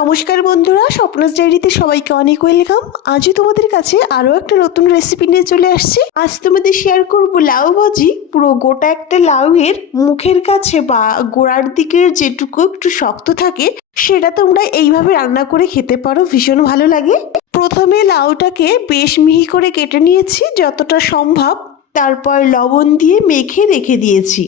নমস্কার বন্ধুরা, স্বপ্নাস ডায়েরিতে সবাইকে অনেক ওয়েলকাম। আজই তোমাদের কাছে আরও একটা নতুন রেসিপি নিয়ে চলে আসছি। আজ তোমাদের শেয়ার করব লাউ ভাজি। পুরো গোটা একটা লাউয়ের মুখের কাছে বা গোড়ার দিকের যেটুকু একটু শক্ত থাকে, সেটা তোমরা এইভাবে রান্না করে খেতে পারো, ভীষণ ভালো লাগে। প্রথমে লাউটাকে বেশ মিহি করে কেটে নিয়েছি, যতটা সম্ভব। তারপর লবণ দিয়ে মেখে রেখে দিয়েছি।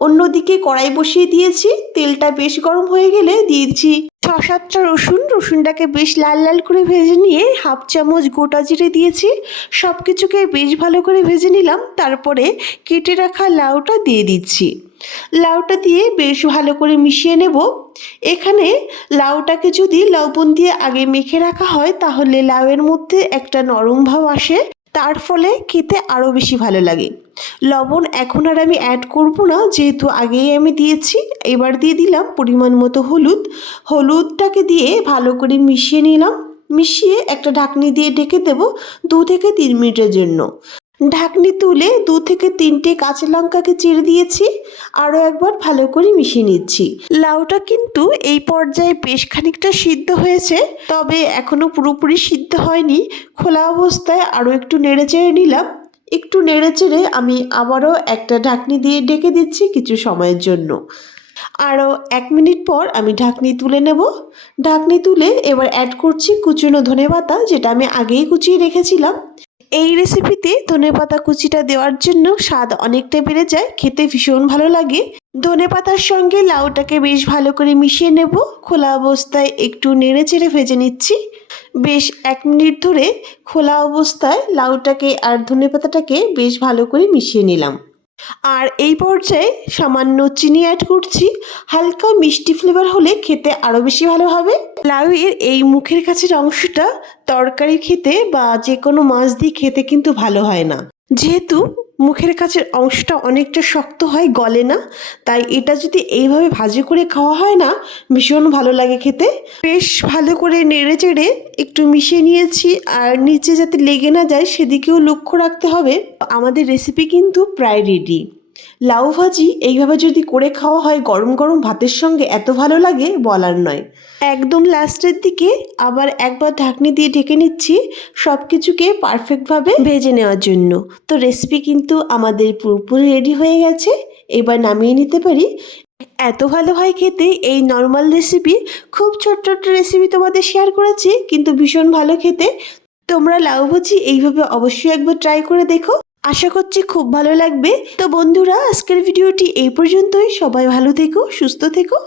অন্যদিকে কড়াই বসিয়ে দিয়েছি, তেলটা বেশ গরম হয়ে গেলে দিয়েছি ছ সাতটা রসুন, রসুনটাকে বেশ লাল লাল করে ভেজে নিয়ে হাফ চামচ গোটা জিরে দিয়েছি সব কিছুকে বেশ ভালো করে ভেজে নিলাম, তারপরে কেটে রাখা লাউটা দিয়ে দিচ্ছি। লাউটা দিয়ে বেশ ভালো করে মিশিয়ে নেব। এখানে লাউটাকে যদি লবণ দিয়ে আগে মেখে রাখা হয়, তাহলে লাউয়ের মধ্যে একটা নরম ভাব আসে। তার ফলে খেতে আরও বেশি ভালো লাগে। লবণ এখন আর আমি অ্যাড করব না, যেহেতু আগেই আমি দিয়েছি, এবার দিয়ে দিলাম পরিমাণ মতো হলুদ। হলুদটাকে দিয়ে ভালো করে মিশিয়ে নিলাম। মিশিয়ে একটা ঢাকনি দিয়ে ঢেকে দেব দু থেকে তিন মিনিটের জন্য। ঢাকনি তুলে দু থেকে তিনটে কাঁচা লঙ্কাকে চিড়ে দিয়েছি, আরও একবার ভালো করে মিশিয়ে নিচ্ছি। লাউটা কিন্তু এই পর্যায়ে বেশ খানিকটা সিদ্ধ হয়েছে, তবে এখনও পুরোপুরি সিদ্ধ হয়নি। খোলা অবস্থায় আরও একটু নেড়ে চেড়ে নিলাম। একটু নেড়ে চেড়ে আমি আবারও একটা ঢাকনি দিয়ে ডেকে দিচ্ছি কিছু সময়ের জন্য। আরও এক মিনিট পর আমি ঢাকনি তুলে নেব। ঢাকনি তুলে এবার অ্যাড করছি কুচনো ধনে পাতা যেটা আমি আগেই কুচিয়ে রেখেছিলাম। এই রেসিপিতে ধনে পাতা কুচিটা দেওয়ার জন্য স্বাদ অনেকটা বেড়ে যায়, খেতে ভীষণ ভালো লাগে। ধনে পাতার সঙ্গে লাউটাকে বেশ ভালো করে মিশিয়ে নেব। খোলা অবস্থায় একটু নেড়ে চেড়ে ভেজে নিচ্ছি। বেশ এক মিনিট ধরে খোলা অবস্থায় লাউটাকে আর ধনে পাতাটাকে বেশ ভালো করে মিশিয়ে নিলাম। আর এই পর্যায়ে সামান্য চিনি অ্যাড করছি। হালকা মিষ্টি ফ্লেভার হলে খেতে আরও বেশি ভালো হবে। লাউয়ের এই মুখের কাছের অংশটা তরকারি খেতে বা যে কোনো মাছ দিয়ে খেতে কিন্তু ভালো হয় না। যেহেতু মুখের কাছের অংশটা অনেকটা শক্ত হয়, গলে না, তাই এটা যদি এইভাবে ভাজি করে খাওয়া হয় না, ভীষণ ভালো লাগে খেতে। বেশ ভালো করে নেড়ে চেড়ে একটু মিশিয়ে নিয়েছি আর নিচে যাতে লেগে না যায়, সেদিকেও লক্ষ্য রাখতে হবে। আমাদের রেসিপি কিন্তু প্রায় রেডি লাউ ভাজি এইভাবে যদি করে খাওয়া হয় গরম গরম ভাতের সঙ্গে এত ভালো লাগে বলার নয়। একদম লাস্টের দিকে আবার একবার ঢাকনি দিয়ে ঢেকে নিচ্ছি সব কিছুকে পারফেক্টভাবে ভেজে নেওয়ার জন্য। তো রেসিপি কিন্তু আমাদের পুরোপুরি রেডি হয়ে গেছে। এবার নামিয়ে নিতে পারি। এত ভালো হয় খেতে এই নর্মাল রেসিপি খুব ছোট্ট ছোট্ট রেসিপি তোমাদের শেয়ার করেছি, কিন্তু ভীষণ ভালো খেতে। তোমরা লাউ ভাজি এইভাবে অবশ্যই একবার ট্রাই করে দেখো। আশা করছি খুব ভালো লাগবে। তো বন্ধুরা, আজকের ভিডিওটি এই পর্যন্তই। সবাই ভালো থেকো, সুস্থ থেকো।